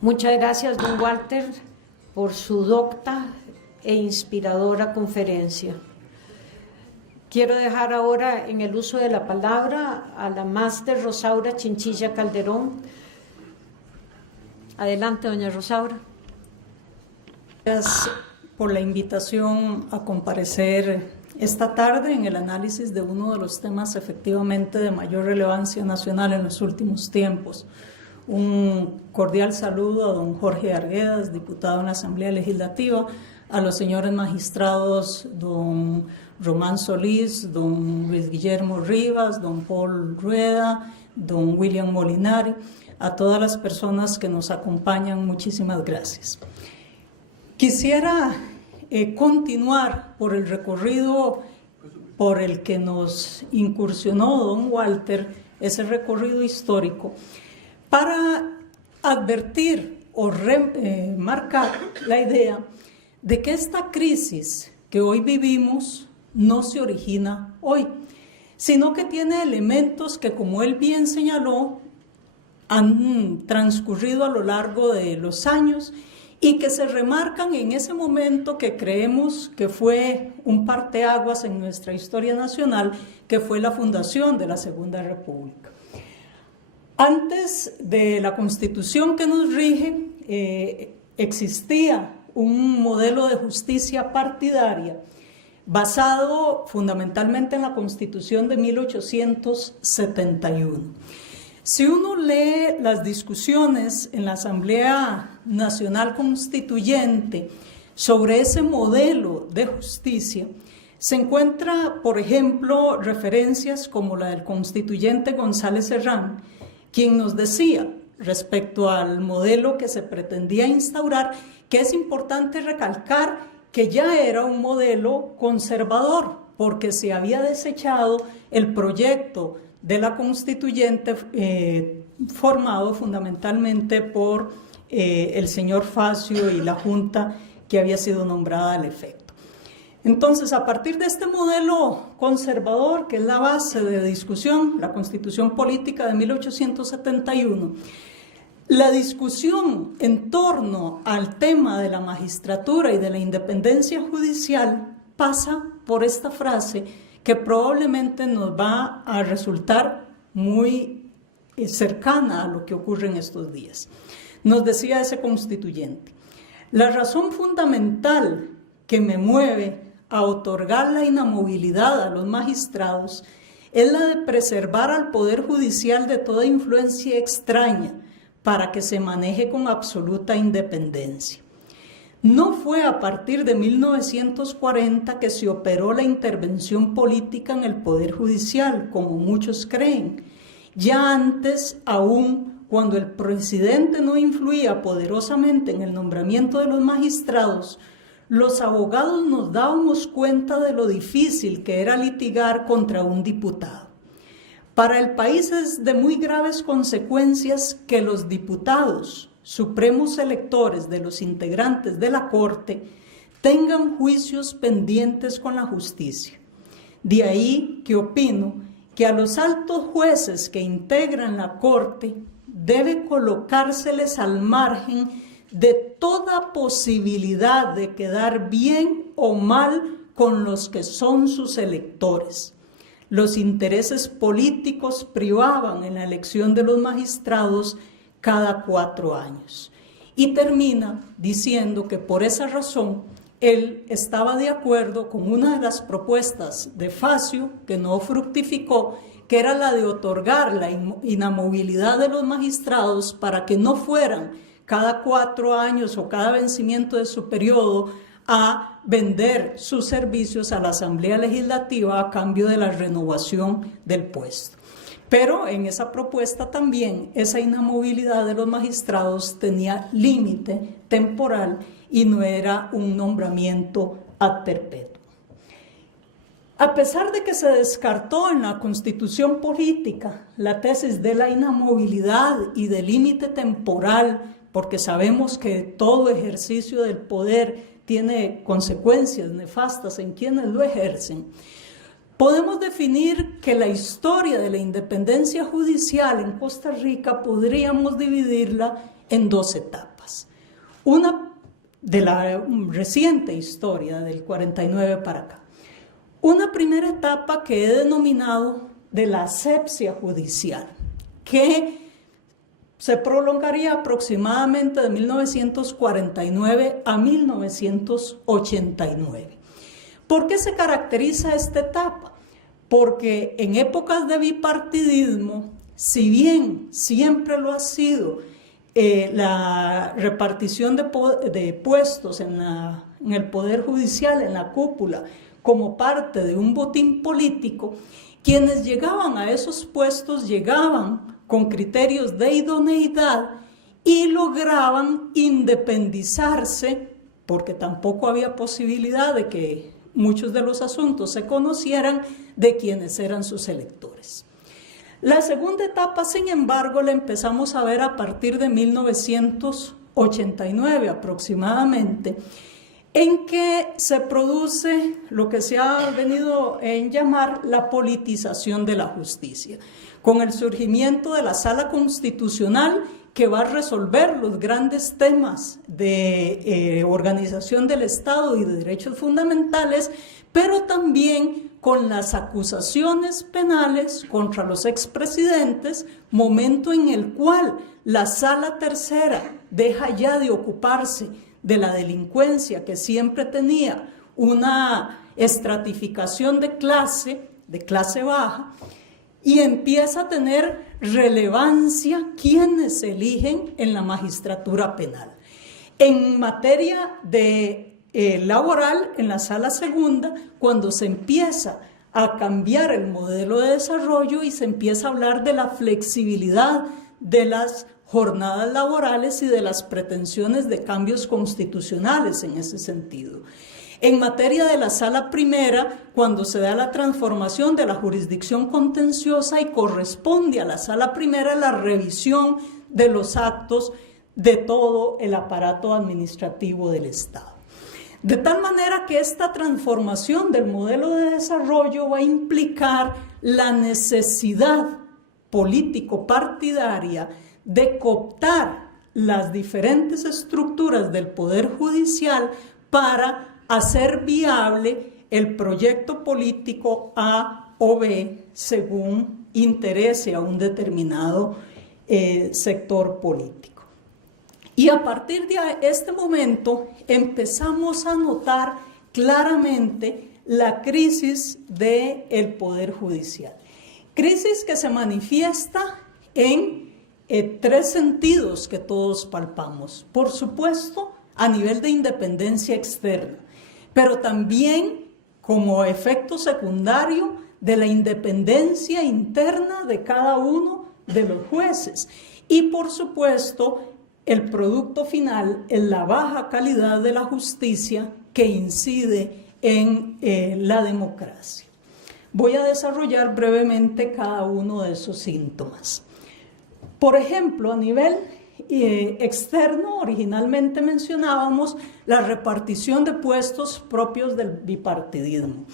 Muchas gracias, don Walter, por su docta e inspiradora conferencia. Quiero dejar ahora en el uso de la palabra a la máster Rosaura Chinchilla Calderón. Adelante, doña Rosaura. Gracias por la invitación a comparecer esta tarde en el análisis de uno de los temas efectivamente de mayor relevancia nacional en los últimos tiempos. Un cordial saludo a don Jorge Arguedas, diputado en la Asamblea Legislativa, a los señores magistrados don Román Solís, don Luis Guillermo Rivas, don Paul Rueda, don William Molinari, a todas las personas que nos acompañan, muchísimas gracias. Quisiera continuar por el recorrido por el que nos incursionó don Walter, ese recorrido histórico, para advertir o marcar la idea de que esta crisis que hoy vivimos no se origina hoy, sino que tiene elementos que, como él bien señaló, han transcurrido a lo largo de los años y que se remarcan en ese momento que creemos que fue un parteaguas en nuestra historia nacional, que fue la fundación de la Segunda República. Antes de la Constitución que nos rige, existía un modelo de justicia partidaria basado fundamentalmente en la Constitución de 1871. Si uno lee las discusiones en la Asamblea Nacional Constituyente sobre ese modelo de justicia, se encuentra, por ejemplo, referencias como la del constituyente González Herrán, quien nos decía respecto al modelo que se pretendía instaurar, que es importante recalcar que ya era un modelo conservador, porque se había desechado el proyecto de la constituyente formado fundamentalmente por el señor Facio y la junta que había sido nombrada al efecto. Entonces, a partir de este modelo conservador, que es la base de discusión, la Constitución Política de 1871, la discusión en torno al tema de la magistratura y de la independencia judicial pasa por esta frase que probablemente nos va a resultar muy cercana a lo que ocurre en estos días. Nos decía ese constituyente: la razón fundamental que me mueve a otorgar la inamovilidad a los magistrados es la de preservar al Poder Judicial de toda influencia extraña para que se maneje con absoluta independencia. No fue a partir de 1940 que se operó la intervención política en el Poder Judicial, como muchos creen. Ya antes, aún cuando el presidente no influía poderosamente en el nombramiento de los magistrados, los abogados nos dábamos cuenta de lo difícil que era litigar contra un diputado. Para el país es de muy graves consecuencias que los diputados, supremos electores de los integrantes de la Corte, tengan juicios pendientes con la justicia. De ahí que opino que a los altos jueces que integran la Corte debe colocárseles al margen de toda posibilidad de quedar bien o mal con los que son sus electores. Los intereses políticos privaban en la elección de los magistrados cada 4 años. Y termina diciendo que por esa razón él estaba de acuerdo con una de las propuestas de Facio, que no fructificó, que era la de otorgar la inamovilidad de los magistrados para que no fueran cada 4 años o cada vencimiento de su periodo a vender sus servicios a la Asamblea Legislativa a cambio de la renovación del puesto. Pero en esa propuesta también esa inamovilidad de los magistrados tenía límite temporal y no era un nombramiento ad perpetuum. A pesar de que se descartó en la Constitución Política la tesis de la inamovilidad y del límite temporal, porque sabemos que todo ejercicio del poder tiene consecuencias nefastas en quienes lo ejercen, podemos definir que la historia de la independencia judicial en Costa Rica podríamos dividirla en 2 etapas. Una de la reciente historia, del 49 para acá. Una primera etapa que he denominado de la asepsia judicial, que se prolongaría aproximadamente de 1949 a 1989. ¿Por qué se caracteriza esta etapa? Porque en épocas de bipartidismo, si bien siempre lo ha sido la repartición de puestos en el Poder Judicial, en la cúpula, como parte de un botín político, quienes llegaban a esos puestos llegaban con criterios de idoneidad y lograban independizarse, porque tampoco había posibilidad de que muchos de los asuntos se conocieran de quienes eran sus electores. La segunda etapa, sin embargo, la empezamos a ver a partir de 1989 aproximadamente, en que se produce lo que se ha venido en llamar la politización de la justicia, con el surgimiento de la Sala Constitucional, que va a resolver los grandes temas de organización del Estado y de derechos fundamentales, pero también con las acusaciones penales contra los expresidentes, momento en el cual la Sala Tercera deja ya de ocuparse de la delincuencia, que siempre tenía una estratificación de clase baja, y empieza a tener relevancia quienes se eligen en la magistratura penal. En materia de laboral, en la Sala Segunda, cuando se empieza a cambiar el modelo de desarrollo y se empieza a hablar de la flexibilidad de las jornadas laborales y de las pretensiones de cambios constitucionales en ese sentido. En materia de la Sala Primera, cuando se da la transformación de la jurisdicción contenciosa y corresponde a la Sala Primera la revisión de los actos de todo el aparato administrativo del Estado. De tal manera que esta transformación del modelo de desarrollo va a implicar la necesidad político-partidaria de cooptar las diferentes estructuras del Poder Judicial para hacer viable el proyecto político A o B según interese a un determinado sector político. Y a partir de este momento empezamos a notar claramente la crisis del Poder Judicial. Crisis que se manifiesta en 3 sentidos que todos palpamos. Por supuesto, a nivel de independencia externa, pero también como efecto secundario de la independencia interna de cada uno de los jueces. Y por supuesto, el producto final es la baja calidad de la justicia que incide en la democracia. Voy a desarrollar brevemente cada uno de esos síntomas. Por ejemplo, a nivel externo, originalmente mencionábamos la repartición de puestos propios del bipartidismo,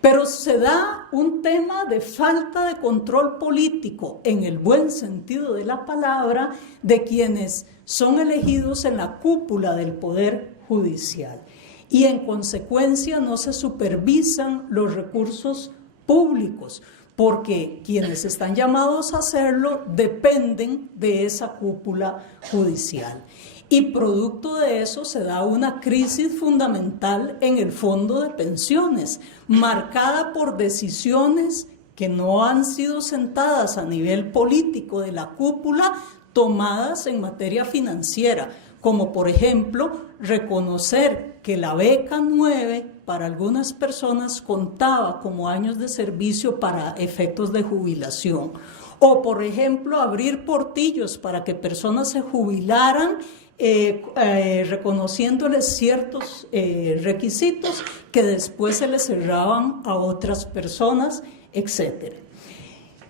pero se da un tema de falta de control político, en el buen sentido de la palabra, de quienes son elegidos en la cúpula del Poder Judicial, y en consecuencia no se supervisan los recursos públicos, porque quienes están llamados a hacerlo dependen de esa cúpula judicial. Y producto de eso se da una crisis fundamental en el fondo de pensiones, marcada por decisiones que no han sido sentadas a nivel político de la cúpula, tomadas en materia financiera, como por ejemplo reconocer que la beca 9 para algunas personas contaba como años de servicio para efectos de jubilación, o por ejemplo abrir portillos para que personas se jubilaran reconociéndoles ciertos requisitos que después se les cerraban a otras personas, etc.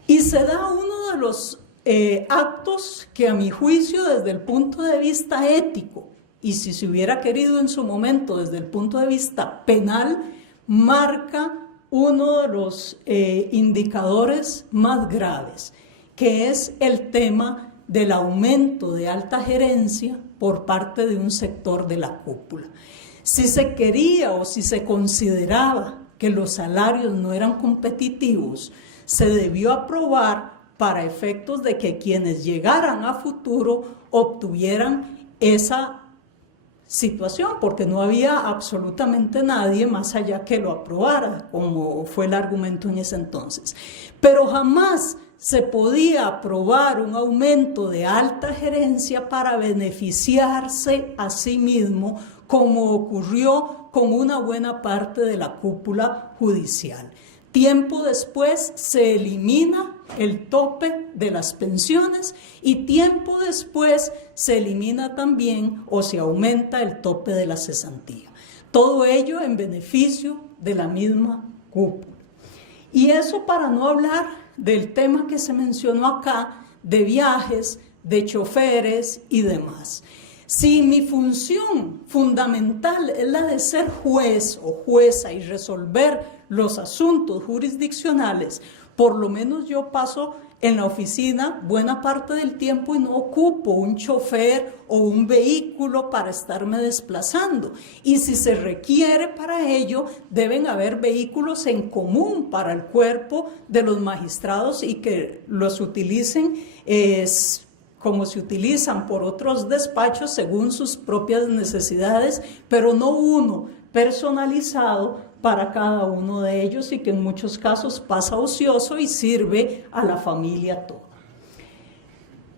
Y se da uno de los actos que a mi juicio desde el punto de vista ético, y si se hubiera querido en su momento desde el punto de vista penal, marca uno de los indicadores más graves, que es el tema del aumento de alta gerencia por parte de un sector de la cúpula. Si se quería o si se consideraba que los salarios no eran competitivos, se debió aprobar para efectos de que quienes llegaran a futuro obtuvieran esa situación, porque no había absolutamente nadie más allá que lo aprobara, como fue el argumento en ese entonces. Pero jamás se podía aprobar un aumento de alta gerencia para beneficiarse a sí mismo, como ocurrió con una buena parte de la cúpula judicial. Tiempo después se elimina el tope de las pensiones y tiempo después se elimina también o se aumenta el tope de la cesantía. Todo ello en beneficio de la misma cúpula. Y eso para no hablar del tema que se mencionó acá, de viajes, de choferes y demás. Si mi función fundamental es la de ser juez o jueza y resolver los asuntos jurisdiccionales, por lo menos yo paso en la oficina buena parte del tiempo y no ocupo un chofer o un vehículo para estarme desplazando. Y si se requiere para ello, deben haber vehículos en común para el cuerpo de los magistrados y que los utilicen como se utilizan por otros despachos según sus propias necesidades, pero no uno personalizado para cada uno de ellos y que en muchos casos pasa ocioso y sirve a la familia toda.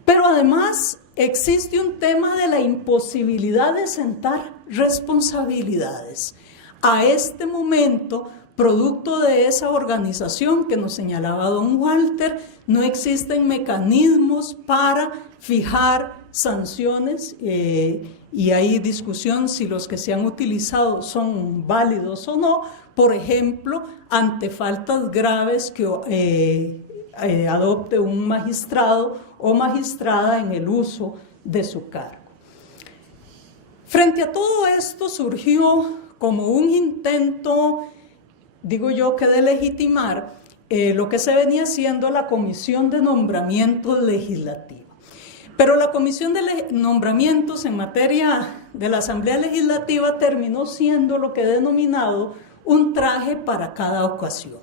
Pero además existe un tema de la imposibilidad de sentar responsabilidades. A este momento, producto de esa organización que nos señalaba don Walter, no existen mecanismos para fijar sanciones y hay discusión si los que se han utilizado son válidos o no, por ejemplo, ante faltas graves que adopte un magistrado o magistrada en el uso de su cargo. Frente a todo esto surgió como un intento, digo yo, que de legitimar lo que se venía haciendo la Comisión de Nombramientos Legislativa. Pero la Comisión de Nombramientos en materia de la Asamblea Legislativa terminó siendo lo que he denominado un traje para cada ocasión.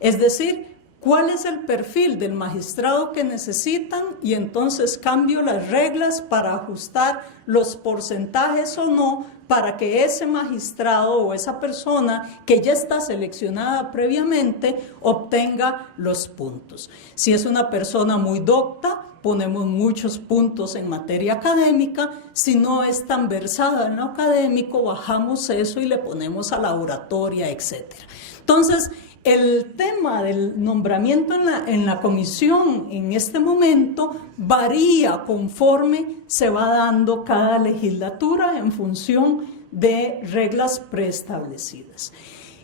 Es decir, cuál es el perfil del magistrado que necesitan y entonces cambio las reglas para ajustar los porcentajes o no para que ese magistrado o esa persona que ya está seleccionada previamente obtenga los puntos. Si es una persona muy docta, ponemos muchos puntos en materia académica. Si no es tan versada en lo académico, bajamos eso y le ponemos a la oratoria, etc. Entonces, el tema del nombramiento en la comisión en este momento varía conforme se va dando cada legislatura en función de reglas preestablecidas.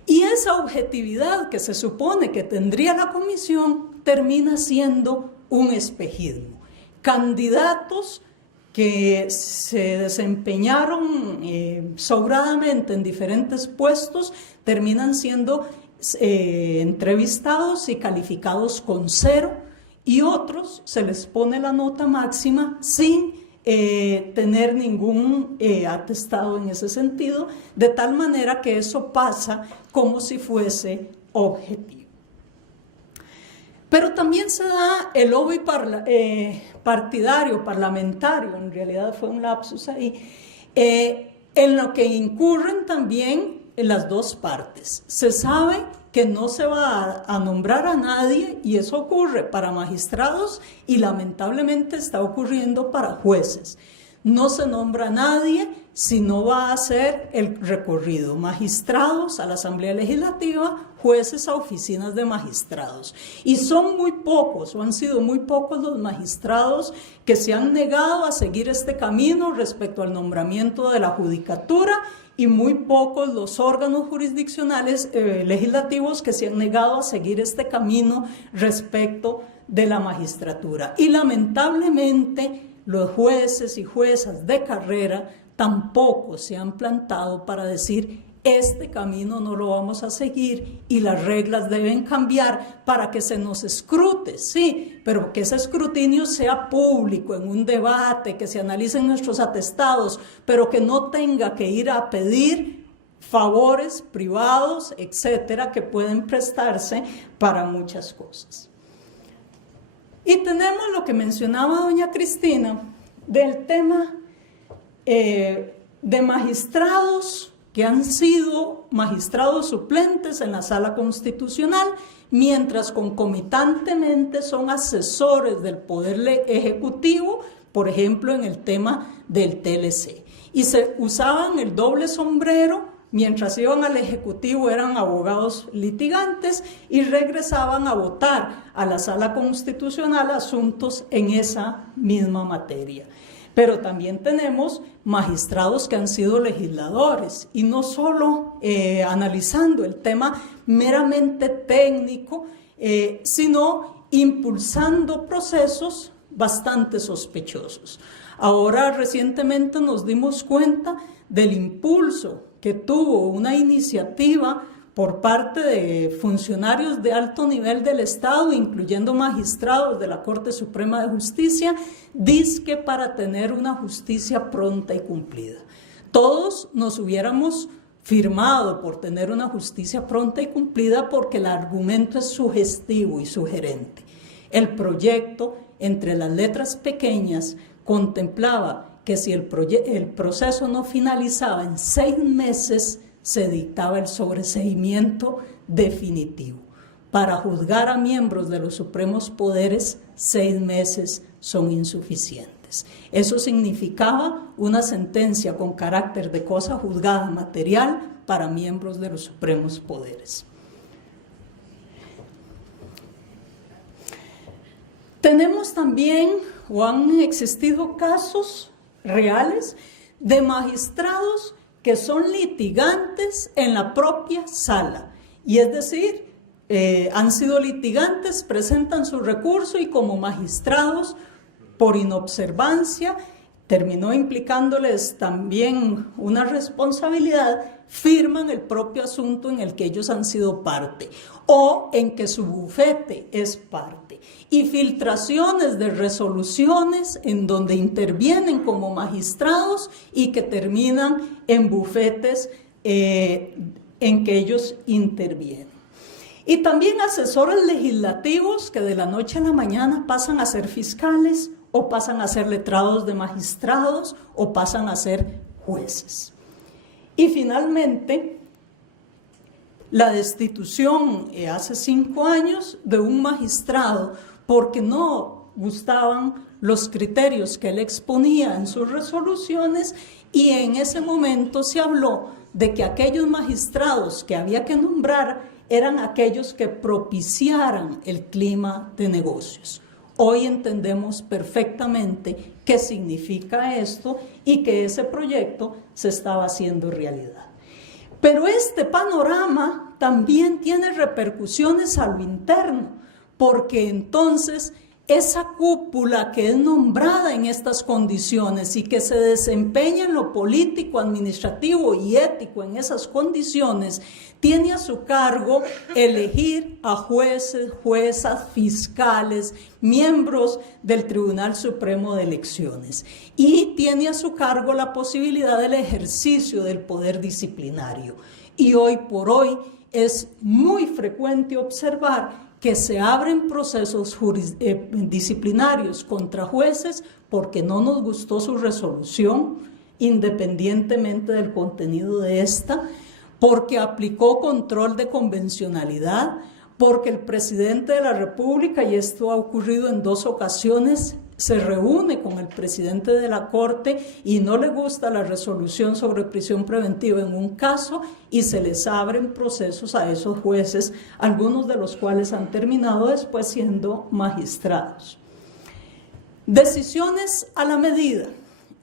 Y esa objetividad que se supone que tendría la comisión termina siendo un espejismo. Candidatos que se desempeñaron sobradamente en diferentes puestos terminan siendo entrevistados y calificados con 0 y otros se les pone la nota máxima sin tener ningún atestado en ese sentido, de tal manera que eso pasa como si fuese objetivo. Pero también se da el lobby partidario, parlamentario, en realidad fue un lapsus ahí, en lo que incurren también las dos partes. Se sabe que no se va a nombrar a nadie y eso ocurre para magistrados y lamentablemente está ocurriendo para jueces. No se nombra a nadie si no va a hacer el recorrido. Magistrados a la Asamblea Legislativa, jueces a oficinas de magistrados. Y son muy pocos, o han sido muy pocos los magistrados que se han negado a seguir este camino respecto al nombramiento de la judicatura y muy pocos los órganos jurisdiccionales legislativos que se han negado a seguir este camino respecto de la magistratura. Y lamentablemente los jueces y juezas de carrera tampoco se han plantado para decir este camino no lo vamos a seguir y las reglas deben cambiar para que se nos escrute, sí, pero que ese escrutinio sea público, en un debate, que se analicen nuestros atestados, pero que no tenga que ir a pedir favores privados, etcétera, que pueden prestarse para muchas cosas. Y tenemos lo que mencionaba doña Cristina del tema de magistrados que han sido magistrados suplentes en la Sala Constitucional, mientras concomitantemente son asesores del Poder Ejecutivo, por ejemplo, en el tema del TLC. Y se usaban el doble sombrero, mientras iban al Ejecutivo eran abogados litigantes y regresaban a votar a la Sala Constitucional asuntos en esa misma materia. Pero también tenemos magistrados que han sido legisladores y no solo analizando el tema meramente técnico, sino impulsando procesos bastante sospechosos. Ahora recientemente nos dimos cuenta del impulso que tuvo una iniciativa por parte de funcionarios de alto nivel del Estado, incluyendo magistrados de la Corte Suprema de Justicia, dizque para tener una justicia pronta y cumplida. Todos nos hubiéramos firmado por tener una justicia pronta y cumplida porque el argumento es sugestivo y sugerente. El proyecto, entre las letras pequeñas, contemplaba que si el proceso no finalizaba en 6 meses, se dictaba el sobreseimiento definitivo. Para juzgar a miembros de los supremos poderes, 6 meses son insuficientes. Eso significaba una sentencia con carácter de cosa juzgada material para miembros de los supremos poderes. Tenemos también, o han existido casos reales de magistrados que son litigantes en la propia sala, y es decir, han sido litigantes, presentan su recurso y como magistrados, por inobservancia, terminó implicándoles también una responsabilidad, firman el propio asunto en el que ellos han sido parte o en que su bufete es parte. Y filtraciones de resoluciones en donde intervienen como magistrados y que terminan en bufetes en que ellos intervienen. Y también asesores legislativos que de la noche a la mañana pasan a ser fiscales o pasan a ser letrados de magistrados o pasan a ser jueces. Y finalmente, la destitución hace 5 años de un magistrado porque no gustaban los criterios que él exponía en sus resoluciones, y en ese momento se habló de que aquellos magistrados que había que nombrar eran aquellos que propiciaran el clima de negocios. Hoy entendemos perfectamente qué significa esto y que ese proyecto se estaba haciendo realidad. Pero este panorama también tiene repercusiones a lo interno, porque entonces esa cúpula que es nombrada en estas condiciones y que se desempeña en lo político, administrativo y ético en esas condiciones, tiene a su cargo elegir a jueces, juezas, fiscales, miembros del Tribunal Supremo de Elecciones, y tiene a su cargo la posibilidad del ejercicio del poder disciplinario. Y hoy por hoy es muy frecuente observar que se abren procesos disciplinarios contra jueces porque no nos gustó su resolución, independientemente del contenido de esta, porque aplicó control de convencionalidad, porque el presidente de la República, y esto ha ocurrido en 2 ocasiones, se reúne con el presidente de la Corte y no le gusta la resolución sobre prisión preventiva en un caso y se les abren procesos a esos jueces, algunos de los cuales han terminado después siendo magistrados. Decisiones a la medida,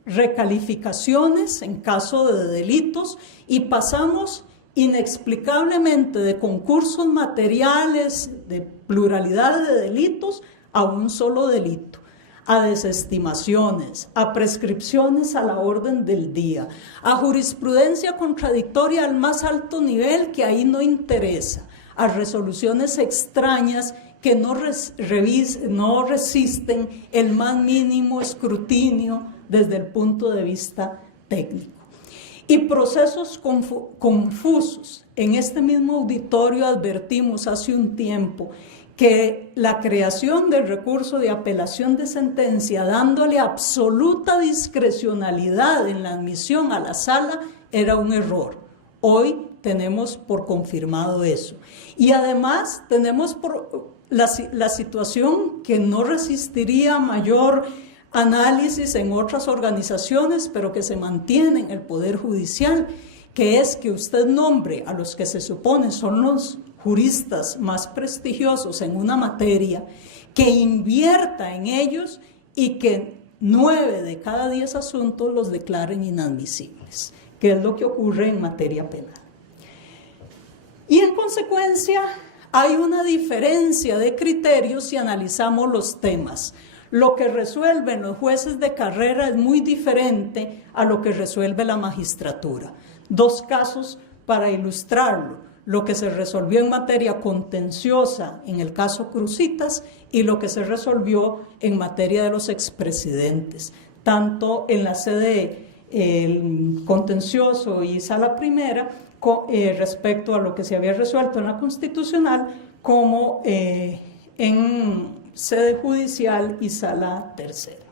recalificaciones en caso de delitos, y pasamos inexplicablemente de concursos materiales, de pluralidad de delitos, a un solo delito. a desestimaciones, a prescripciones a la orden del día, a jurisprudencia contradictoria al más alto nivel que ahí no interesa, a resoluciones extrañas que no resisten el más mínimo escrutinio desde el punto de vista técnico. Y procesos confusos. En este mismo auditorio advertimos hace un tiempo que la creación del recurso de apelación de sentencia, dándole absoluta discrecionalidad en la admisión a la sala, era un error. Hoy tenemos por confirmado eso. Y además tenemos por la situación que no resistiría mayor análisis en otras organizaciones, pero que se mantiene en el Poder Judicial, que es que usted nombre a los que se supone son los juristas más prestigiosos en una materia, que invierta en ellos y que 9 de cada 10 asuntos los declaren inadmisibles, que es lo que ocurre en materia penal. Y en consecuencia hay una diferencia de criterios si analizamos los temas. Lo que resuelven los jueces de carrera es muy diferente a lo que resuelve la magistratura. 2 casos para ilustrarlo: lo que se resolvió en materia contenciosa en el caso Cruzitas y lo que se resolvió en materia de los expresidentes, tanto en la sede contencioso y sala primera respecto a lo que se había resuelto en la constitucional, como en sede judicial y sala tercera.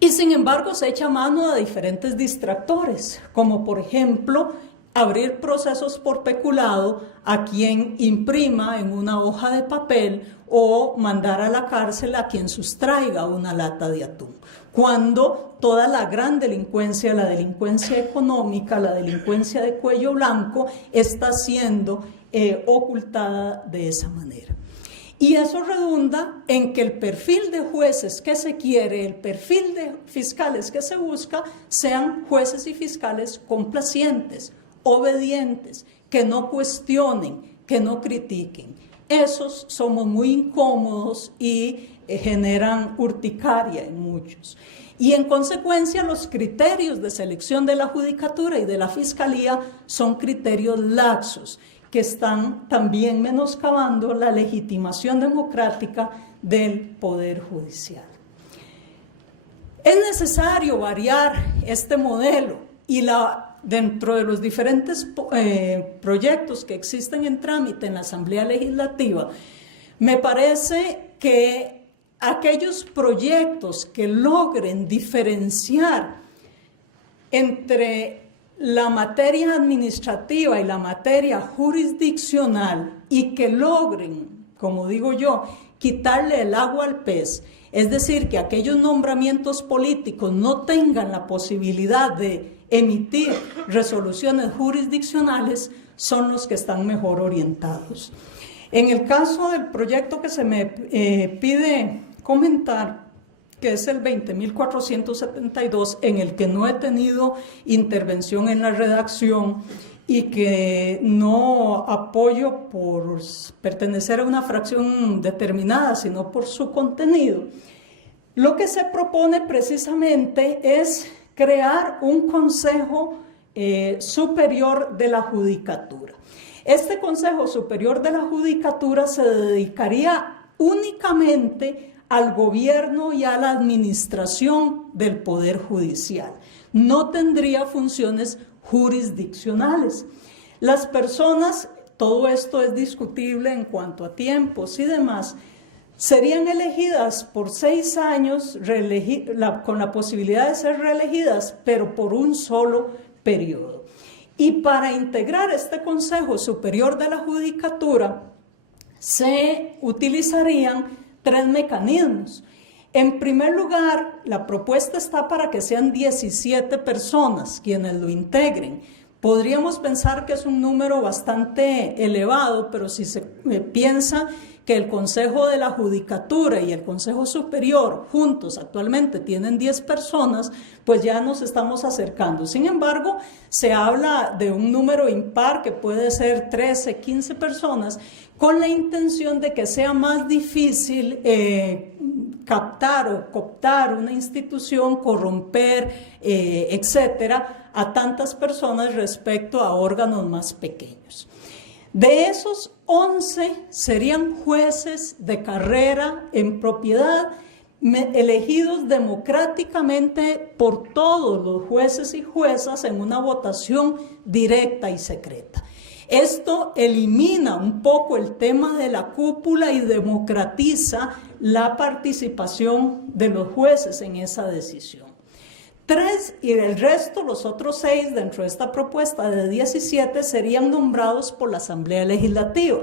Y sin embargo se echa mano a diferentes distractores, como por ejemplo abrir procesos por peculado a quien imprima en una hoja de papel o mandar a la cárcel a quien sustraiga una lata de atún, cuando toda la gran delincuencia, la delincuencia económica, la delincuencia de cuello blanco, está siendo ocultada de esa manera. Y eso redunda en que el perfil de jueces que se quiere, el perfil de fiscales que se busca, sean jueces y fiscales complacientes, obedientes, que no cuestionen, que no critiquen. Esos somos muy incómodos y generan urticaria en muchos. Y en consecuencia los criterios de selección de la judicatura y de la fiscalía son criterios laxos, que están también menoscabando la legitimación democrática del Poder Judicial. Es necesario variar este modelo y dentro de los diferentes proyectos que existen en trámite en la Asamblea Legislativa, me parece que aquellos proyectos que logren diferenciar entre la materia administrativa y la materia jurisdiccional y que logren, como digo yo, quitarle el agua al pez, es decir, que aquellos nombramientos políticos no tengan la posibilidad de emitir resoluciones jurisdiccionales, son los que están mejor orientados. En el caso del proyecto que se me pide comentar, que es el 20.472, en el que no he tenido intervención en la redacción y que no apoyo por pertenecer a una fracción determinada, sino por su contenido. Lo que se propone precisamente es crear un Consejo Superior de la Judicatura. Este Consejo Superior de la Judicatura se dedicaría únicamente al gobierno y a la administración del Poder Judicial. No tendría funciones jurisdiccionales. Las personas, todo esto es discutible en cuanto a tiempos y demás, serían elegidas por 6 años con la posibilidad de ser reelegidas, pero por un solo periodo. Y para integrar este Consejo Superior de la Judicatura se utilizarían 3 mecanismos. En primer lugar, la propuesta está para que sean 17 personas quienes lo integren. Podríamos pensar que es un número bastante elevado, pero si se piensa que el Consejo de la Judicatura y el Consejo Superior juntos actualmente tienen 10 personas, pues ya nos estamos acercando. Sin embargo, se habla de un número impar que puede ser 13, 15 personas, con la intención de que sea más difícil captar o cooptar una institución, corromper, etcétera, a tantas personas respecto a órganos más pequeños. De esos, 11 serían jueces de carrera en propiedad, elegidos democráticamente por todos los jueces y juezas en una votación directa y secreta. Esto elimina un poco el tema de la cúpula y democratiza la participación de los jueces en esa decisión. 3 y el resto, los otros 6 dentro de esta propuesta de 17, serían nombrados por la Asamblea Legislativa.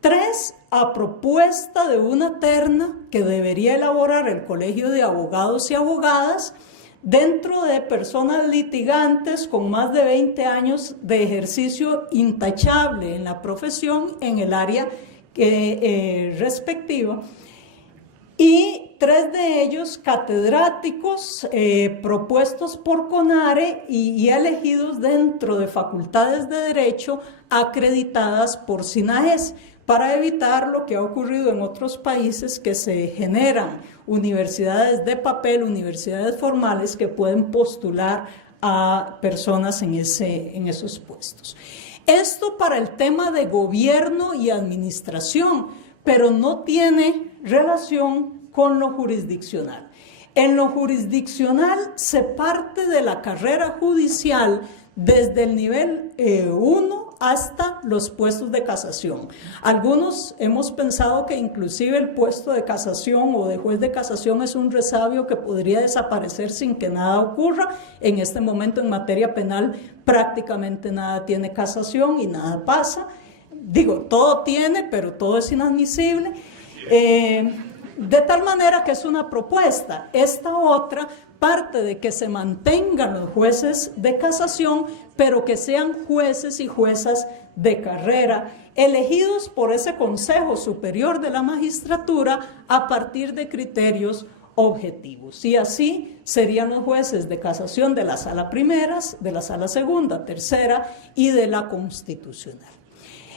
3 a propuesta de una terna que debería elaborar el Colegio de Abogados y Abogadas dentro de personas litigantes con más de 20 años de ejercicio intachable en la profesión en el área respectiva. Y 3 de ellos catedráticos propuestos por CONARE y elegidos dentro de facultades de derecho acreditadas por SINAES, para evitar lo que ha ocurrido en otros países, que se generan universidades de papel, universidades formales que pueden postular a personas en esos puestos. Esto para el tema de gobierno y administración, pero no tiene relación con lo jurisdiccional. En lo jurisdiccional se parte de la carrera judicial desde el nivel 1 hasta los puestos de casación. Algunos hemos pensado que inclusive el puesto de casación o de juez de casación es un resabio que podría desaparecer sin que nada ocurra. En este momento en materia penal prácticamente nada tiene casación y nada pasa. Digo, todo tiene, pero todo es inadmisible. De tal manera que es una propuesta. Esta otra parte de que se mantengan los jueces de casación, pero que sean jueces y juezas de carrera, elegidos por ese Consejo Superior de la Magistratura a partir de criterios objetivos. Y así serían los jueces de casación de la Sala Primera, de la Sala Segunda, Tercera y de la Constitucional.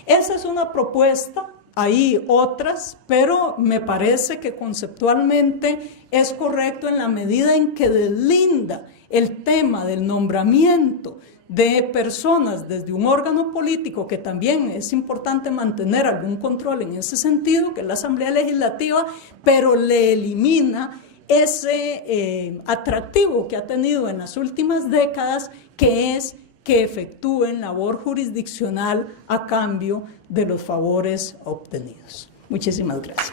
Esa es una propuesta. Hay otras, pero me parece que conceptualmente es correcto en la medida en que deslinda el tema del nombramiento de personas desde un órgano político, que también es importante mantener algún control en ese sentido, que es la Asamblea Legislativa, pero le elimina ese atractivo que ha tenido en las últimas décadas, que es que efectúen labor jurisdiccional a cambio de los favores obtenidos. Muchísimas gracias.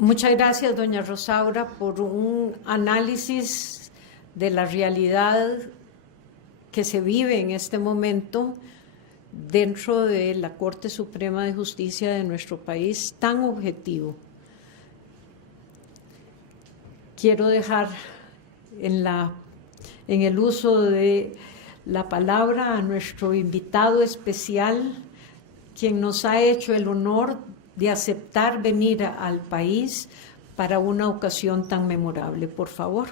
Muchas gracias, doña Rosaura, por un análisis de la realidad que se vive en este momento dentro de la Corte Suprema de Justicia de nuestro país, tan objetivo. Quiero dejar en el uso de la palabra a nuestro invitado especial, quien nos ha hecho el honor de aceptar venir al país para una ocasión tan memorable. Por favor.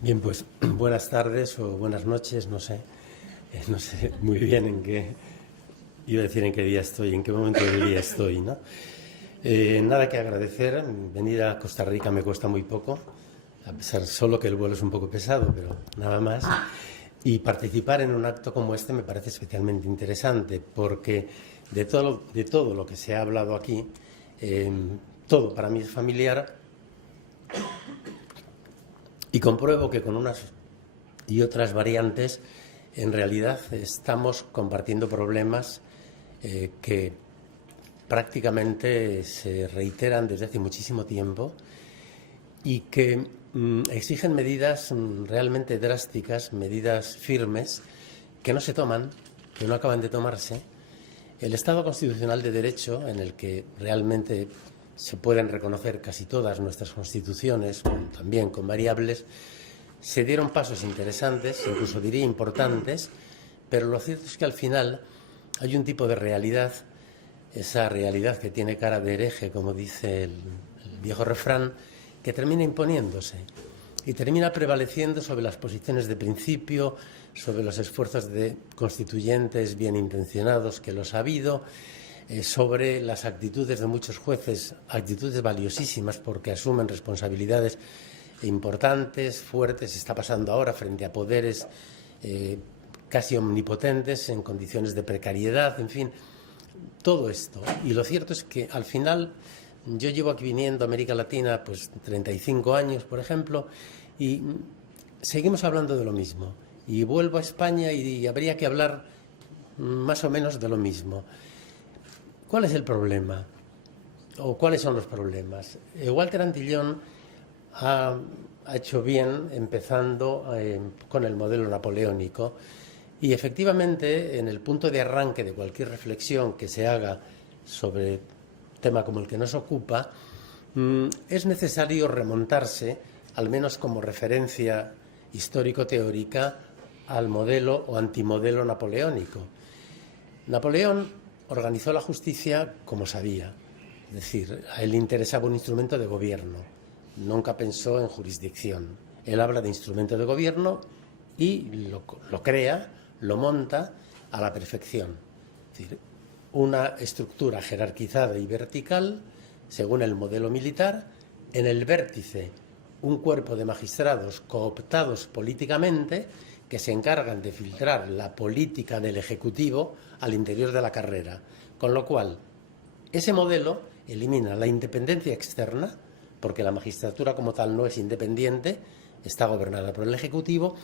Bien, pues buenas tardes o buenas noches, no sé muy bien en qué, iba a decir en qué día estoy, en qué momento del día estoy, ¿no? Nada que agradecer, venir a Costa Rica me cuesta muy poco, a pesar solo que el vuelo es un poco pesado, pero nada más. Y participar en un acto como este me parece especialmente interesante, porque de todo lo que se ha hablado aquí, todo para mí es familiar, y compruebo que con unas y otras variantes, en realidad estamos compartiendo problemas que prácticamente se reiteran desde hace muchísimo tiempo y que exigen medidas realmente drásticas, medidas firmes, que no se toman, que no acaban de tomarse. El Estado constitucional de Derecho, en el que realmente se pueden reconocer casi todas nuestras constituciones, también con variables, se dieron pasos interesantes, incluso diría importantes, pero lo cierto es que al final hay un tipo de realidad, esa realidad que tiene cara de hereje, como dice el viejo refrán, que termina imponiéndose y termina prevaleciendo sobre las posiciones de principio, sobre los esfuerzos de constituyentes bien intencionados que los ha habido, sobre las actitudes de muchos jueces, actitudes valiosísimas porque asumen responsabilidades importantes, fuertes. Está pasando ahora frente a poderes casi omnipotentes en condiciones de precariedad, en fin, todo esto. Y lo cierto es que al final yo llevo aquí viniendo a América Latina pues 35 años, por ejemplo, y seguimos hablando de lo mismo. Y vuelvo a España y habría que hablar más o menos de lo mismo. ¿Cuál es el problema? ¿O cuáles son los problemas? Walter Antillón ha hecho bien empezando con el modelo napoleónico y efectivamente en el punto de arranque de cualquier reflexión que se haga sobre un tema como el que nos ocupa, es necesario remontarse, al menos como referencia histórico-teórica, al modelo o antimodelo napoleónico. Napoleón organizó la justicia como sabía, es decir, a él le interesaba un instrumento de gobierno, nunca pensó en jurisdicción. Él habla de instrumento de gobierno y lo crea, lo monta a la perfección. Es decir, una estructura jerarquizada y vertical, según el modelo militar, en el vértice un cuerpo de magistrados cooptados políticamente que se encargan de filtrar la política del Ejecutivo al interior de la carrera. Con lo cual, ese modelo elimina la independencia externa, porque la magistratura como tal no es independiente, está gobernada por el Ejecutivo,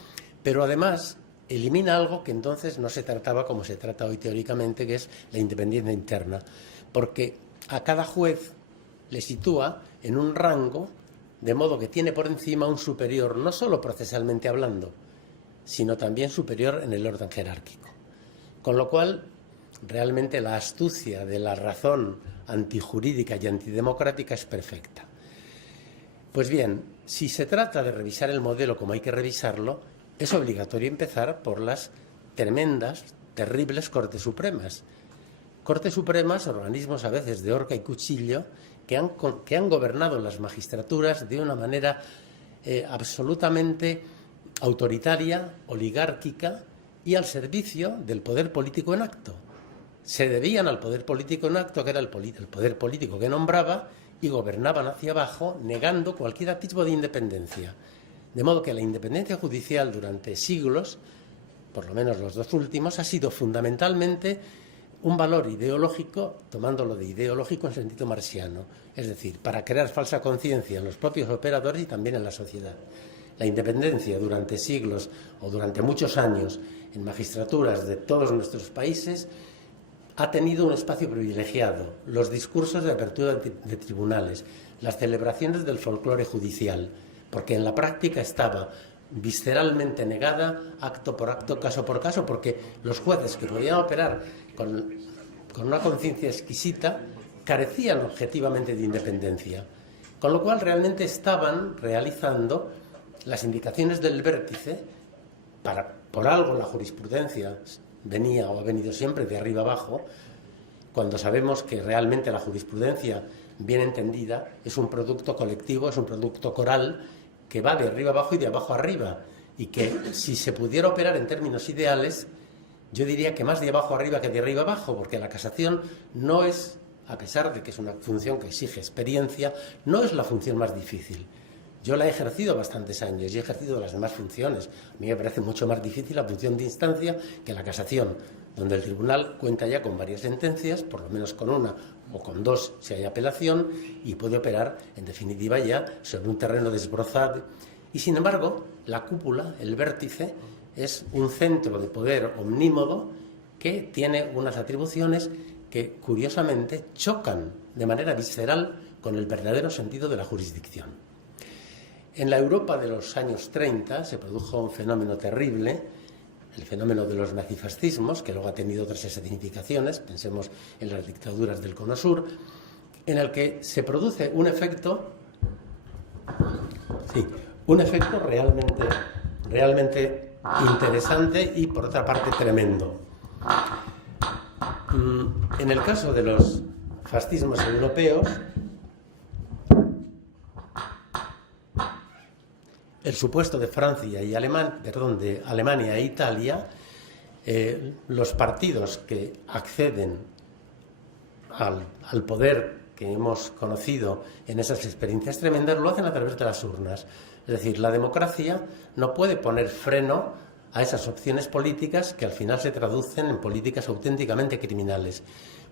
pero además elimina algo que entonces no se trataba como se trata hoy teóricamente, que es la independencia interna, porque a cada juez le sitúa en un rango, de modo que tiene por encima un superior, no solo procesalmente hablando, sino también superior en el orden jerárquico. Con lo cual, realmente la astucia de la razón antijurídica y antidemocrática es perfecta. Pues bien, si se trata de revisar el modelo como hay que revisarlo, es obligatorio empezar por las tremendas, terribles Cortes Supremas. Cortes Supremas, organismos a veces de horca y cuchillo, que han gobernado las magistraturas de una manera absolutamente autoritaria, oligárquica y al servicio del poder político en acto. Se debían al poder político en acto, que era el poder político que nombraba, y gobernaban hacia abajo, negando cualquier tipo de independencia. De modo que la independencia judicial durante siglos, por lo menos los dos últimos, ha sido fundamentalmente un valor ideológico, tomándolo de ideológico en sentido marxiano, es decir, para crear falsa conciencia en los propios operadores y también en la sociedad. La independencia durante siglos o durante muchos años en magistraturas de todos nuestros países ha tenido un espacio privilegiado, los discursos de apertura de tribunales, las celebraciones del folclore judicial, porque en la práctica estaba visceralmente negada, acto por acto, caso por caso, porque los jueces que podían operar con una conciencia exquisita carecían objetivamente de independencia, con lo cual realmente estaban realizando las indicaciones del vértice. Por algo la jurisprudencia venía o ha venido siempre de arriba abajo, cuando sabemos que realmente la jurisprudencia, bien entendida, es un producto colectivo, es un producto coral que va de arriba abajo y de abajo arriba, y que si se pudiera operar en términos ideales, yo diría que más de abajo arriba que de arriba abajo, porque la casación no es, a pesar de que es una función que exige experiencia, no es la función más difícil. Yo la he ejercido bastantes años y he ejercido las demás funciones. A mí me parece mucho más difícil la función de instancia que la casación, donde el tribunal cuenta ya con varias sentencias, por lo menos con una o con dos si hay apelación, y puede operar, en definitiva, ya sobre un terreno desbrozado. Y, sin embargo, la cúpula, el vértice, es un centro de poder omnímodo que tiene unas atribuciones que, curiosamente, chocan de manera visceral con el verdadero sentido de la jurisdicción. En la Europa de los años 30 se produjo un fenómeno terrible, el fenómeno de los nazifascismos, que luego ha tenido otras significaciones, pensemos en las dictaduras del Cono Sur, en el que se produce un efecto realmente interesante y, por otra parte, tremendo. En el caso de los fascismos europeos, el supuesto de Francia y de Alemania e Italia, los partidos que acceden al poder que hemos conocido en esas experiencias tremendas lo hacen a través de las urnas. Es decir, la democracia no puede poner freno a esas opciones políticas que al final se traducen en políticas auténticamente criminales.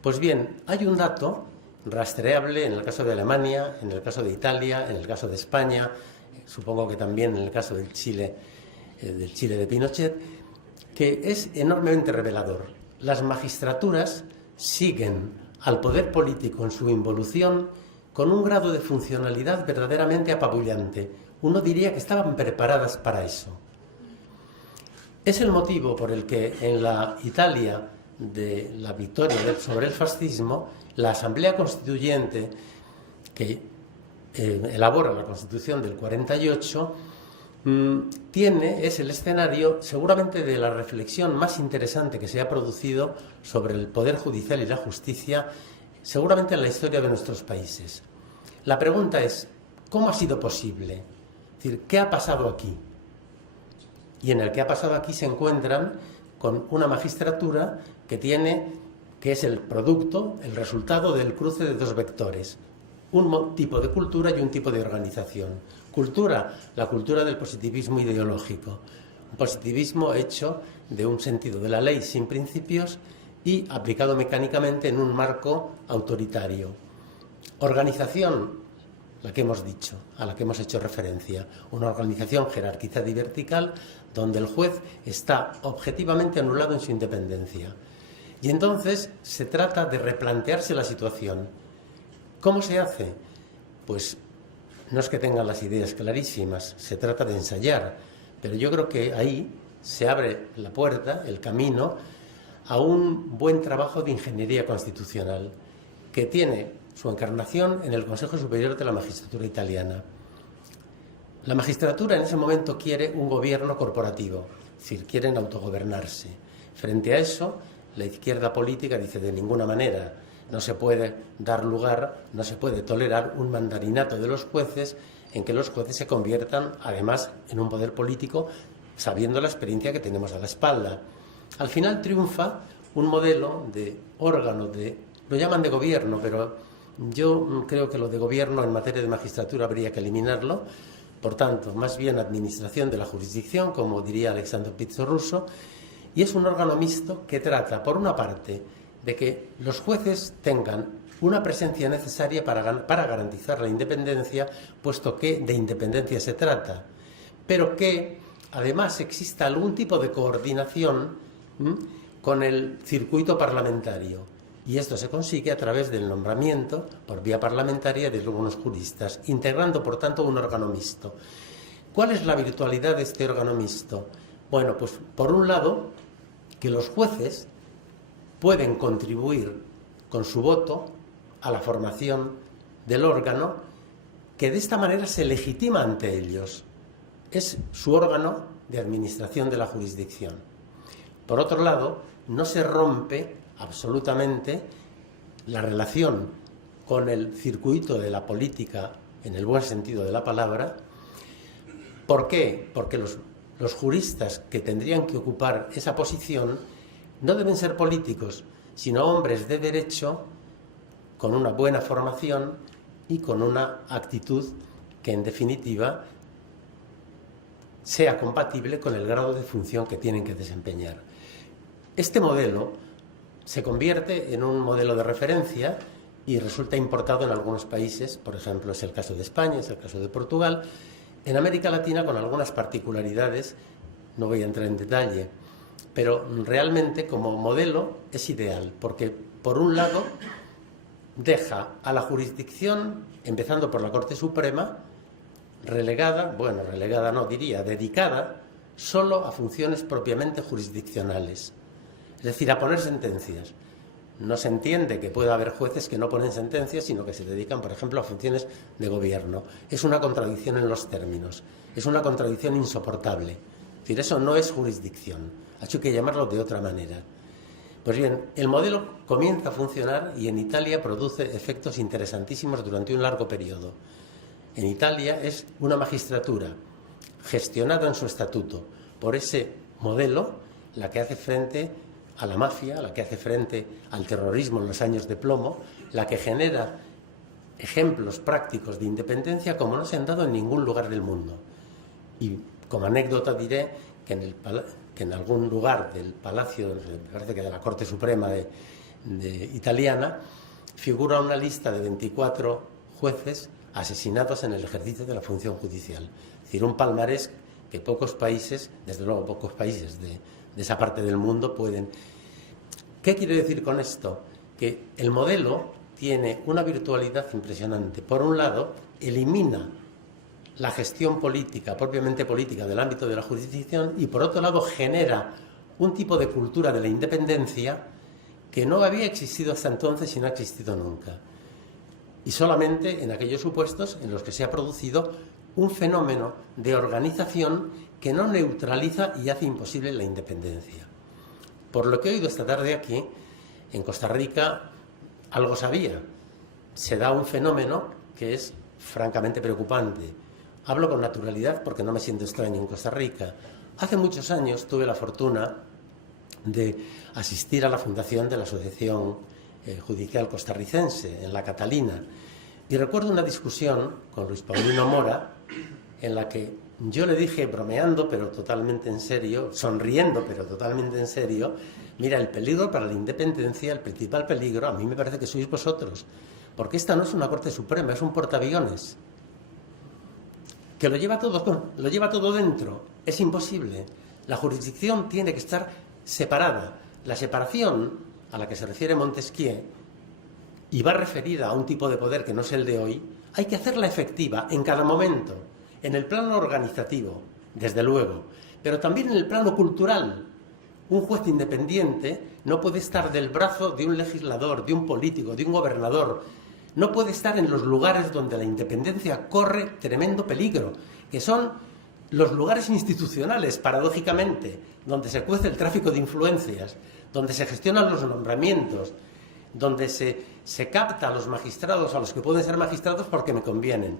Pues bien, hay un dato rastreable en el caso de Alemania, en el caso de Italia, en el caso de España, supongo que también en el caso del Chile de Pinochet, que es enormemente revelador. Las magistraturas siguen al poder político en su involución con un grado de funcionalidad verdaderamente apabullante. Uno diría que estaban preparadas para eso. Es el motivo por el que en la Italia de la victoria sobre el fascismo, la Asamblea Constituyente que elabora la Constitución del 48 es el escenario seguramente de la reflexión más interesante que se ha producido sobre el poder judicial y la justicia, seguramente en la historia de nuestros países. La pregunta es, ¿cómo ha sido posible? Es decir, ¿qué ha pasado aquí? Y en el que ha pasado aquí se encuentran con una magistratura que es el producto, el resultado del cruce de dos vectores, un tipo de cultura y un tipo de organización. Cultura, la cultura del positivismo ideológico, un positivismo hecho de un sentido de la ley sin principios y aplicado mecánicamente en un marco autoritario. Organización, la que hemos dicho, a la que hemos hecho referencia, una organización jerarquizada y vertical donde el juez está objetivamente anulado en su independencia. Y entonces se trata de replantearse la situación. ¿Cómo se hace? Pues no es que tengan las ideas clarísimas, se trata de ensayar, pero yo creo que ahí se abre la puerta, el camino, a un buen trabajo de ingeniería constitucional que tiene su encarnación en el Consejo Superior de la Magistratura Italiana. La magistratura en ese momento quiere un gobierno corporativo, es decir, quieren autogobernarse. Frente a eso, la izquierda política dice de ninguna manera, no se puede dar lugar, no se puede tolerar un mandarinato de los jueces en que los jueces se conviertan además en un poder político sabiendo la experiencia que tenemos a la espalda. Al final triunfa un modelo de órgano, lo llaman de gobierno, pero yo creo que lo de gobierno en materia de magistratura habría que eliminarlo. Por tanto, más bien administración de la jurisdicción, como diría Alexandre Pizzorruso, y es un órgano mixto que trata, por una parte, de que los jueces tengan una presencia necesaria para garantizar la independencia, puesto que de independencia se trata, pero que además exista algún tipo de coordinación con el circuito parlamentario. Y esto se consigue a través del nombramiento por vía parlamentaria de algunos juristas, integrando por tanto un órgano mixto. ¿Cuál es la virtualidad de este órgano mixto? Bueno, pues por un lado, que los jueces pueden contribuir con su voto a la formación del órgano, que de esta manera se legitima ante ellos. Es su órgano de administración de la jurisdicción. Por otro lado, no se rompe absolutamente la relación con el circuito de la política en el buen sentido de la palabra. ¿Por qué? Porque los juristas que tendrían que ocupar esa posición no deben ser políticos, sino hombres de derecho con una buena formación y con una actitud que en definitiva sea compatible con el grado de función que tienen que desempeñar. Este modelo se convierte en un modelo de referencia y resulta importado en algunos países, por ejemplo, es el caso de España, es el caso de Portugal, en América Latina con algunas particularidades, no voy a entrar en detalle, pero realmente como modelo es ideal, porque por un lado deja a la jurisdicción, empezando por la Corte Suprema, dedicada solo a funciones propiamente jurisdiccionales. Es decir, a poner sentencias. No se entiende que pueda haber jueces que no ponen sentencias, sino que se dedican, por ejemplo, a funciones de gobierno. Es una contradicción en los términos. Es una contradicción insoportable. Es decir, eso no es jurisdicción. Ha hecho que llamarlo de otra manera. Pues bien, el modelo comienza a funcionar y en Italia produce efectos interesantísimos durante un largo periodo. En Italia es una magistratura gestionada en su estatuto por ese modelo la que hace frente a la mafia, la que hace frente al terrorismo en los años de plomo, la que genera ejemplos prácticos de independencia como no se han dado en ningún lugar del mundo. Y como anécdota diré que en algún lugar del Palacio, me parece que de la Corte Suprema italiana, figura una lista de 24 jueces asesinados en el ejercicio de la función judicial. Es decir, un palmarés que pocos países, desde luego pocos países de esa parte del mundo pueden. ¿Qué quiere decir con esto? Que el modelo tiene una virtualidad impresionante. Por un lado, elimina la gestión política, propiamente política, del ámbito de la jurisdicción y, por otro lado, genera un tipo de cultura de la independencia que no había existido hasta entonces y no ha existido nunca. Y solamente en aquellos supuestos en los que se ha producido un fenómeno de organización que no neutraliza y hace imposible la independencia. Por lo que he oído esta tarde aquí, en Costa Rica algo sabía. Se da un fenómeno que es francamente preocupante. Hablo con naturalidad porque no me siento extraño en Costa Rica. Hace muchos años tuve la fortuna de asistir a la fundación de la Asociación Judicial Costarricense, en la Catalina, y recuerdo una discusión con Luis Paulino Mora en la que yo le dije, bromeando pero totalmente en serio, sonriendo pero totalmente en serio, mira, el peligro para la independencia, el principal peligro, a mí me parece que sois vosotros, porque esta no es una Corte Suprema, es un portaaviones que lo lleva todo dentro. Es imposible. La jurisdicción tiene que estar separada. La separación a la que se refiere Montesquieu y va referida a un tipo de poder que no es el de hoy, hay que hacerla efectiva en cada momento, en el plano organizativo, desde luego, pero también en el plano cultural. Un juez independiente no puede estar del brazo de un legislador, de un político, de un gobernador. No puede estar en los lugares donde la independencia corre tremendo peligro, que son los lugares institucionales, paradójicamente, donde se cuece el tráfico de influencias, donde se gestionan los nombramientos, donde se capta a los magistrados, a los que pueden ser magistrados porque me convienen.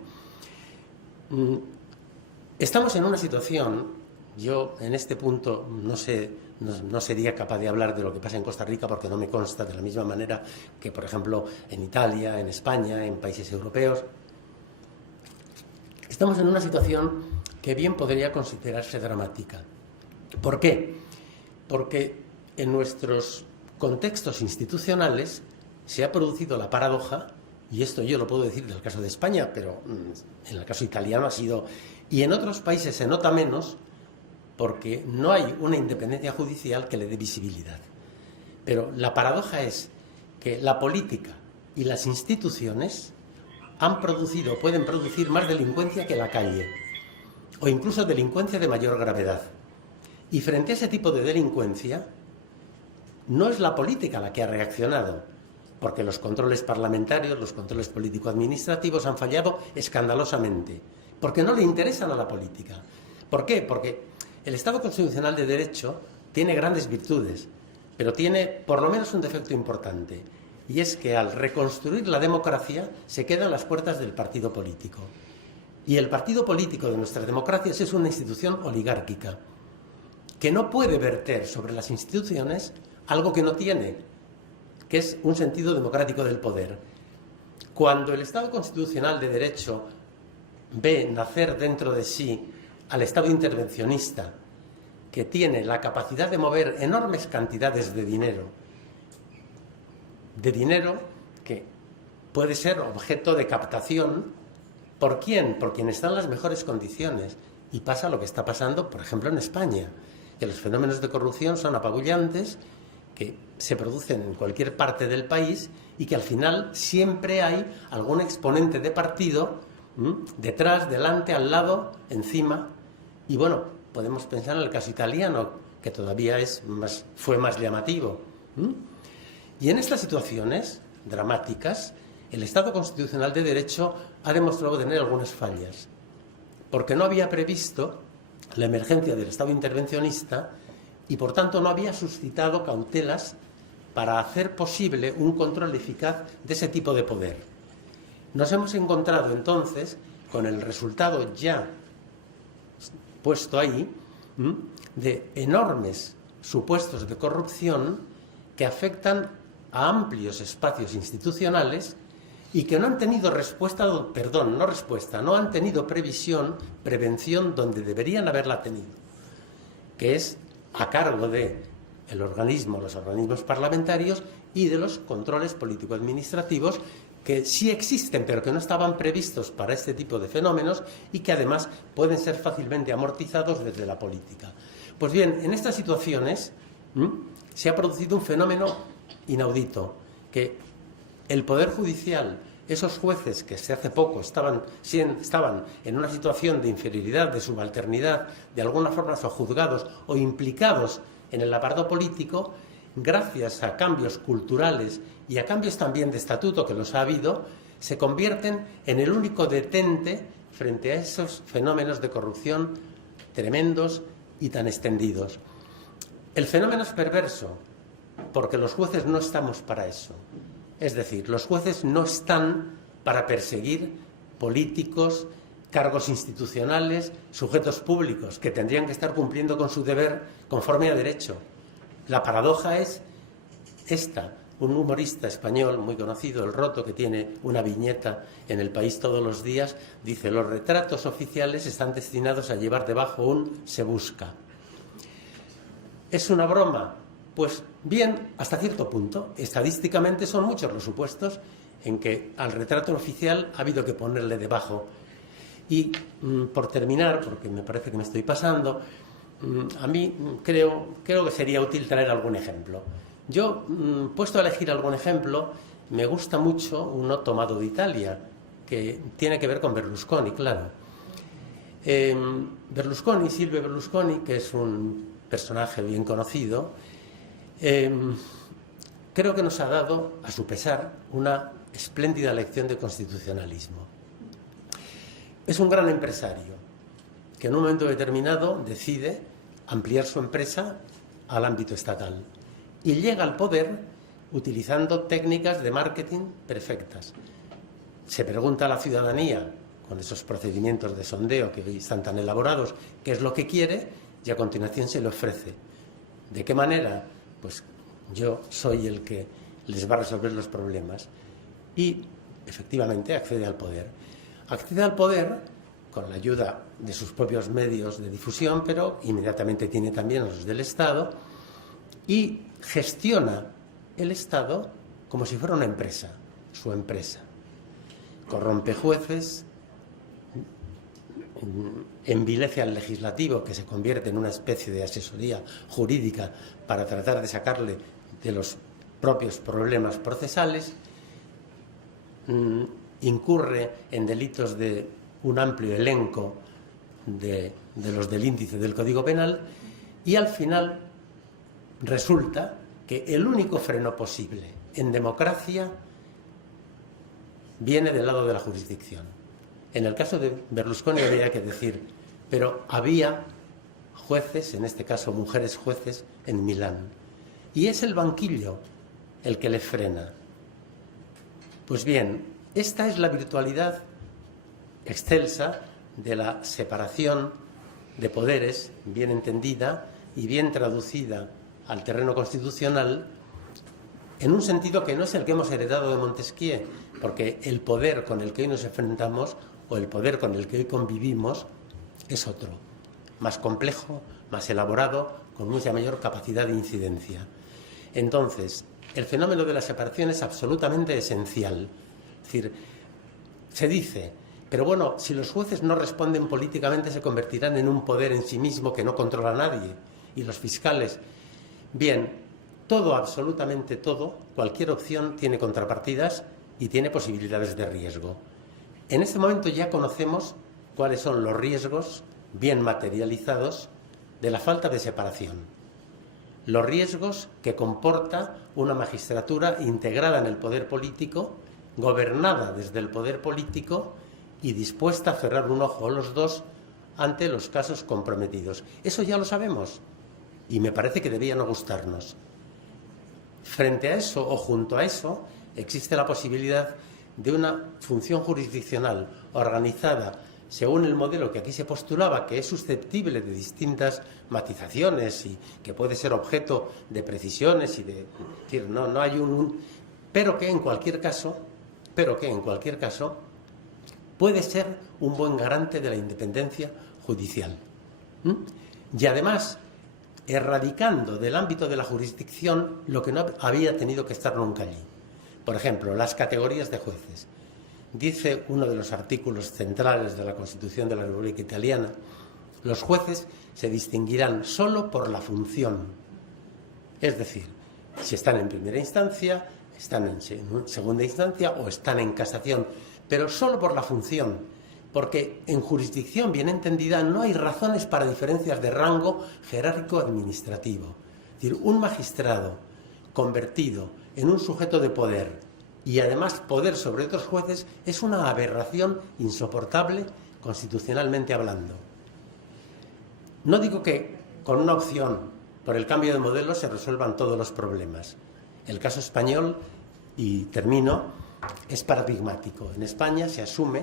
Estamos en una situación, yo en este punto no sería capaz de hablar de lo que pasa en Costa Rica porque no me consta de la misma manera que, por ejemplo, en Italia, en España, en países europeos. Estamos en una situación que bien podría considerarse dramática. ¿Por qué? Porque en nuestros contextos institucionales se ha producido la paradoja, y esto yo lo puedo decir del caso de España, pero en el caso italiano ha sido, y en otros países se nota menos, porque no hay una independencia judicial que le dé visibilidad. Pero la paradoja es que la política y las instituciones han producido, pueden producir más delincuencia que la calle, o incluso delincuencia de mayor gravedad. Y frente a ese tipo de delincuencia, no es la política la que ha reaccionado, porque los controles parlamentarios, los controles político-administrativos han fallado escandalosamente, porque no le interesan a la política. ¿Por qué? Porque el Estado constitucional de Derecho tiene grandes virtudes, pero tiene por lo menos un defecto importante, y es que al reconstruir la democracia se queda a las puertas del partido político. Y el partido político de nuestras democracias es una institución oligárquica, que no puede verter sobre las instituciones algo que no tiene, que es un sentido democrático del poder. Cuando el Estado constitucional de Derecho ve nacer dentro de sí al Estado intervencionista, que tiene la capacidad de mover enormes cantidades de dinero que puede ser objeto de captación, ¿por quién? Por quien está en las mejores condiciones. Y pasa lo que está pasando, por ejemplo, en España, que los fenómenos de corrupción son apabullantes, que se producen en cualquier parte del país y que al final siempre hay algún exponente de partido detrás, delante, al lado, encima. Y bueno, podemos pensar en el caso italiano, que todavía fue más llamativo. Y en estas situaciones dramáticas, el Estado constitucional de Derecho ha demostrado tener algunas fallas, porque no había previsto la emergencia del Estado intervencionista y, por tanto, no había suscitado cautelas para hacer posible un control eficaz de ese tipo de poder. Nos hemos encontrado entonces con el resultado ya puesto ahí de enormes supuestos de corrupción que afectan a amplios espacios institucionales y que no han tenido no han tenido prevención donde deberían haberla tenido, que es a cargo de los organismos parlamentarios y de los controles político-administrativos que sí existen, pero que no estaban previstos para este tipo de fenómenos y que además pueden ser fácilmente amortizados desde la política. Pues bien, en estas situaciones se ha producido un fenómeno inaudito, que el Poder Judicial, esos jueces que hasta hace poco estaban en una situación de inferioridad, de subalternidad, de alguna forma sojuzgados o implicados en el aparato político, gracias a cambios culturales y a cambios también de estatuto que los ha habido, se convierten en el único detente frente a esos fenómenos de corrupción tremendos y tan extendidos. El fenómeno es perverso porque los jueces no estamos para eso. Es decir, los jueces no están para perseguir políticos, cargos institucionales, sujetos públicos, que tendrían que estar cumpliendo con su deber conforme a derecho. La paradoja es esta. Un humorista español muy conocido, El Roto, que tiene una viñeta en El País todos los días, dice: los retratos oficiales están destinados a llevar debajo un "se busca". ¿Es una broma? Pues bien, hasta cierto punto. Estadísticamente son muchos los supuestos en que al retrato oficial ha habido que ponerle debajo. Y por terminar, porque me parece que me estoy pasando, a mí creo que sería útil traer algún ejemplo. Yo, puesto a elegir algún ejemplo, me gusta mucho uno tomado de Italia, que tiene que ver con Berlusconi, claro. Silvio Berlusconi, que es un personaje bien conocido, creo que nos ha dado, a su pesar, una espléndida lección de constitucionalismo. Es un gran empresario que en un momento determinado decide ampliar su empresa al ámbito estatal y llega al poder utilizando técnicas de marketing perfectas. Se pregunta a la ciudadanía, con esos procedimientos de sondeo que hoy están tan elaborados, qué es lo que quiere, y a continuación se le ofrece. ¿De qué manera? Pues yo soy el que les va a resolver los problemas. Y efectivamente accede al poder. Accede al poder con la ayuda de sus propios medios de difusión, pero inmediatamente tiene también los del Estado, y gestiona el Estado como si fuera una empresa, su empresa. Corrompe jueces, envilece al legislativo, que se convierte en una especie de asesoría jurídica para tratar de sacarle de los propios problemas procesales, incurre en delitos de un amplio elenco de los del índice del Código Penal, y al final resulta que el único freno posible en democracia viene del lado de la jurisdicción. En el caso de Berlusconi habría que decir, pero había jueces, en este caso mujeres jueces, en Milán, y es el banquillo el que le frena. Pues bien, esta es la virtualidad excelsa de la separación de poderes, bien entendida y bien traducida al terreno constitucional, en un sentido que no es el que hemos heredado de Montesquieu, porque el poder con el que hoy nos enfrentamos, o el poder con el que hoy convivimos, es otro, más complejo, más elaborado, con mucha mayor capacidad de incidencia. Entonces, el fenómeno de la separación es absolutamente esencial. Es decir, se dice, pero bueno, si los jueces no responden políticamente, se convertirán en un poder en sí mismo que no controla a nadie. Y los fiscales, bien, todo, absolutamente todo, cualquier opción tiene contrapartidas y tiene posibilidades de riesgo. En este momento ya conocemos cuáles son los riesgos bien materializados de la falta de separación. Los riesgos que comporta una magistratura integrada en el poder político, gobernada desde el poder político y dispuesta a cerrar un ojo o los dos ante los casos comprometidos. Eso ya lo sabemos y me parece que debía no gustarnos. frente a eso o junto a eso existe la posibilidad de una función jurisdiccional organizada según el modelo que aquí se postulaba, que es susceptible de distintas matizaciones y que puede ser objeto de precisiones y de... Es decir, no hay pero que en cualquier caso puede ser un buen garante de la independencia judicial. Y además, erradicando del ámbito de la jurisdicción lo que no había tenido que estar nunca allí. Por ejemplo, las categorías de jueces. Dice uno de los artículos centrales de la Constitución de la República Italiana: los jueces se distinguirán solo por la función. Es decir, si están en primera instancia, están en segunda instancia o están en casación, pero solo por la función, porque en jurisdicción bien entendida no hay razones para diferencias de rango jerárquico administrativo. Es decir, un magistrado convertido en un sujeto de poder y además poder sobre otros jueces es una aberración insoportable constitucionalmente hablando. No digo que con una opción por el cambio de modelo se resuelvan todos los problemas. El caso español, y termino, es paradigmático. En España se asume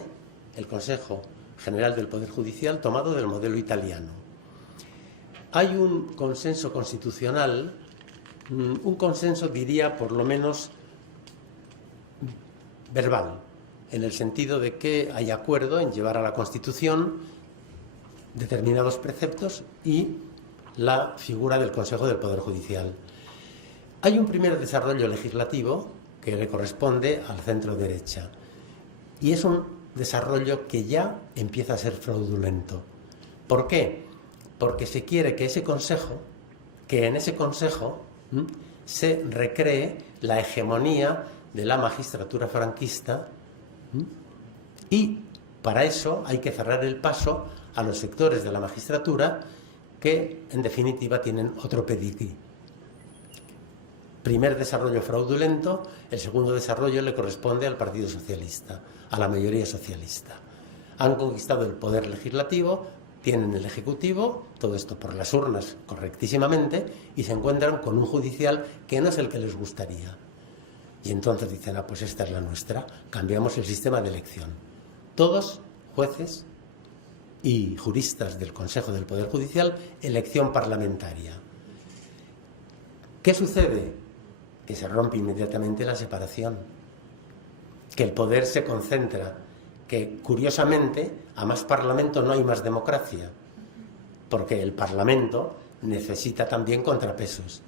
el Consejo General del Poder Judicial tomado del modelo italiano. Hay un consenso constitucional, un consenso, diría, por lo menos verbal, en el sentido de que hay acuerdo en llevar a la Constitución determinados preceptos y la figura del Consejo del Poder Judicial. Hay un primer desarrollo legislativo que le corresponde al centro derecha y es un desarrollo que ya empieza a ser fraudulento. ¿Por qué? Porque se quiere que en ese consejo se recree la hegemonía de la magistratura franquista y para eso hay que cerrar el paso a los sectores de la magistratura que en definitiva tienen otro pedigrí. Primer desarrollo fraudulento, el segundo desarrollo le corresponde al Partido Socialista, a la mayoría socialista. Han conquistado el poder legislativo, tienen el ejecutivo, todo esto por las urnas correctísimamente, y se encuentran con un judicial que no es el que les gustaría. Y entonces dicen, pues esta es la nuestra, cambiamos el sistema de elección. Todos, jueces y juristas del Consejo del Poder Judicial, elección parlamentaria. ¿Qué sucede? Que se rompe inmediatamente la separación, que el poder se concentra, que curiosamente a más parlamento no hay más democracia, porque el parlamento necesita también contrapesos.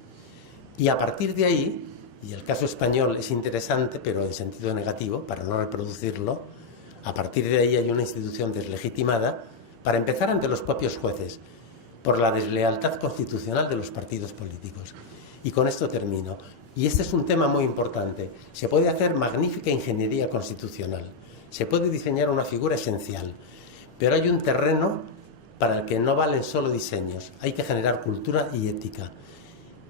Y a partir de ahí, y el caso español es interesante, pero en sentido negativo, para no reproducirlo, a partir de ahí hay una institución deslegitimada, para empezar ante los propios jueces, por la deslealtad constitucional de los partidos políticos. Y con esto termino. Y este es un tema muy importante. Se puede hacer magnífica ingeniería constitucional, se puede diseñar una figura esencial, pero hay un terreno para el que no valen solo diseños, hay que generar cultura y ética.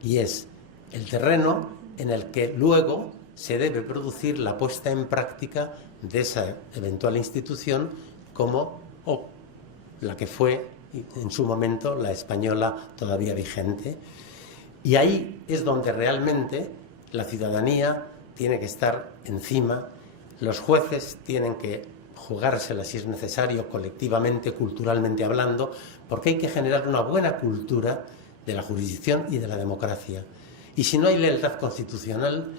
Y es el terreno en el que luego se debe producir la puesta en práctica de esa eventual institución como la que fue en su momento la española todavía vigente. Y ahí es donde realmente la ciudadanía tiene que estar encima, los jueces tienen que jugársela si es necesario, colectivamente, culturalmente hablando, porque hay que generar una buena cultura de la jurisdicción y de la democracia. Y si no hay lealtad constitucional,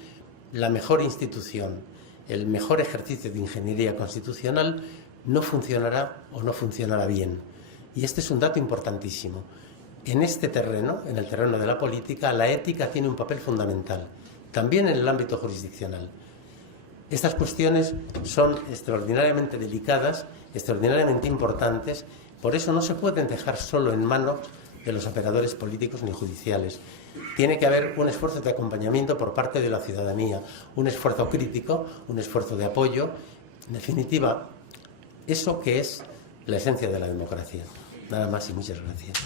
la mejor institución, el mejor ejercicio de ingeniería constitucional no funcionará o no funcionará bien. Y este es un dato importantísimo. En este terreno, en el terreno de la política, la ética tiene un papel fundamental, también en el ámbito jurisdiccional. Estas cuestiones son extraordinariamente delicadas, extraordinariamente importantes, por eso no se pueden dejar solo en manos de los operadores políticos ni judiciales. Tiene que haber un esfuerzo de acompañamiento por parte de la ciudadanía, un esfuerzo crítico, un esfuerzo de apoyo, en definitiva, eso que es la esencia de la democracia. Nada más y muchas gracias.